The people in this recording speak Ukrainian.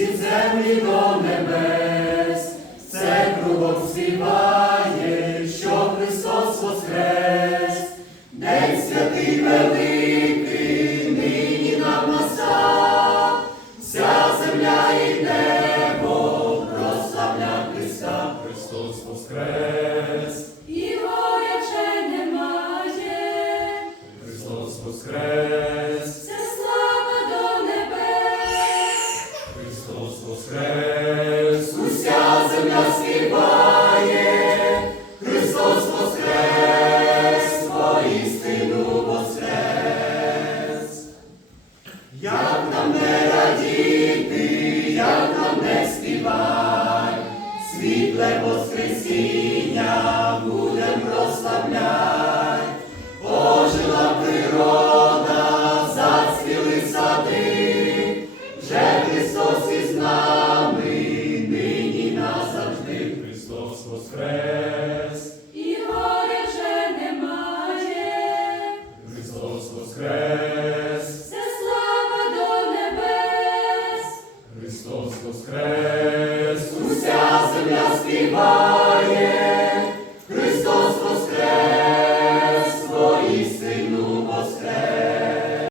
від землі до небес, це кругом співає, що Христос воскрес, День святий великий, нині нам настав, вся земля і небо прославля Христа, Христос воскрес, Як нам не радіти, як нам не співай, світле Воскресіння будем прославляти. ожила природа, зацвіли сади, вже Христос із нами, нині назавжди. Христос Воскрес, і горя вже немає, Христос Воскрес. Христос воскрес, уся земля.